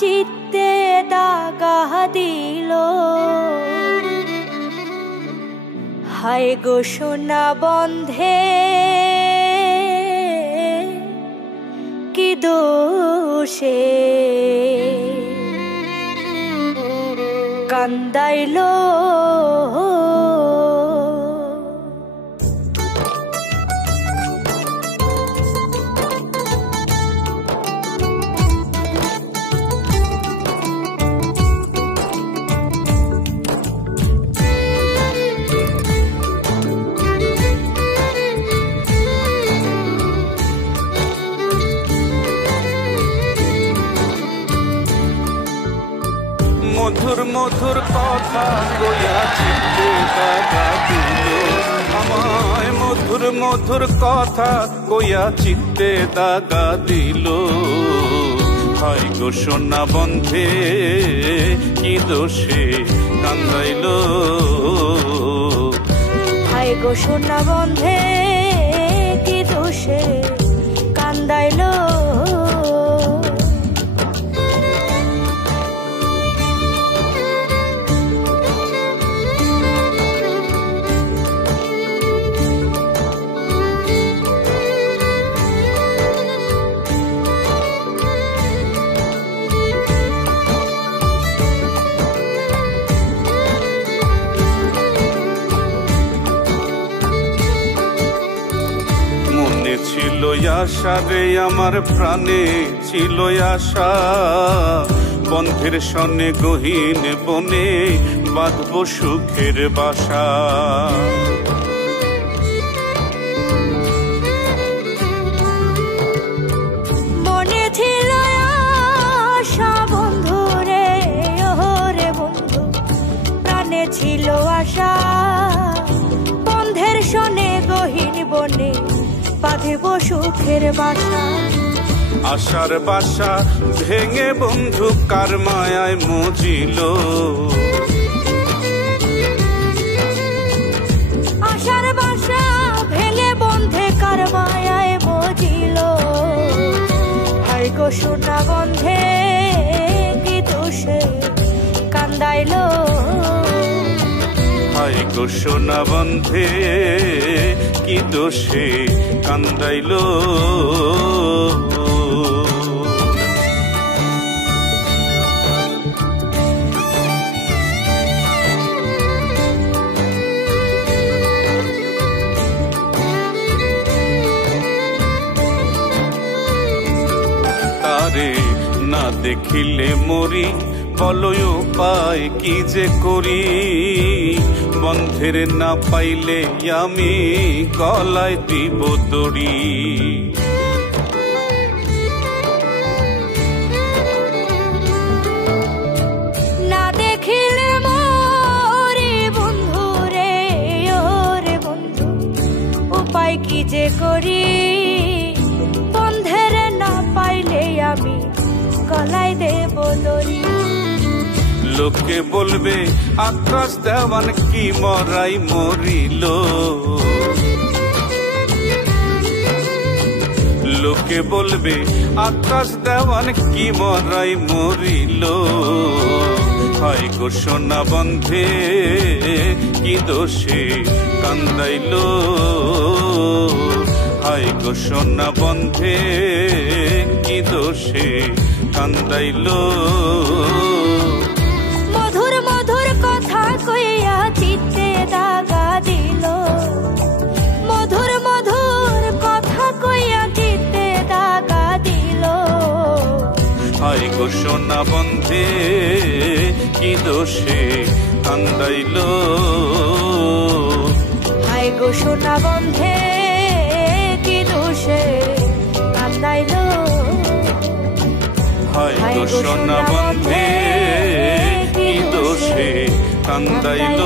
চিত্তে দাগা দিল। হায় গো সোনা বন্ধে কি দোষে কান্দাইলো। মধুর মধুর কথা কইয়া চিত্তে দাগা দিল। আমায় মধুর মধুর কথা কইয়া চিত্তে দাগা দিল। হায় গো সোনা বন্ধে কি দোষে কান্দাইল। হায় গো সোনা বন্ধে কি দোষে কান্দাইল। ছিল আশা রে আমার প্রাণে ছিল আশা। বন্ধের সনে গহীন বনে বাঁধব সুখের বাসা। মনে ছিল আশা বন্ধু রে, ওরে বন্ধু প্রাণে ছিল আশা। বন্ধের সনে গহীন বনে বাঁধিব সুখের বাসা। আশার বাসা ভেঙে বন্ধু কার মায়ায় মজিল। আশার বাসা ভেঙে বন্ধে কার মায়ায় মজিল। হায় গো সোনা বন্ধে কি দোষে কান্দাইল। হায় গো সোনা বন্ধে কি দোষে কান্দাইল। তারে না দেখিলে মরি, বলয় উপায় কি যে করি। বন্ধের না পাইলে আমি গলায় দিব দড়ি। না দেখিলে মরি বন্ধু রে, ওরে বন্ধু উপায় কি যে করি। বন্ধের না পাইলে আমি গলায় দেব দড়ি। লোকে বলবে আকাশ দেওয়ান কি মরাই মরিল। লোকে বলবে আকাশ দেওয়ান কি মরাই মরিল। হায় গো সোনা বন্ধে কি দোষে কান্দাইল। হায় গো সোনা বন্ধে কি দোষে কান্দাইল। মধুর মধুর কথা কইয়া চিত্তে দাগা দিল। মধুর মধুর কথা কইয়া চিত্তে দাগা দিল। হায় গো সোনা বন্ধে কি দোষে কান্দাইল। হায় গো সোনা বন্ধে কি দোষে কান্দাইল। হায় গো সোনা বন্ধে কি দোষে কান্দাইল।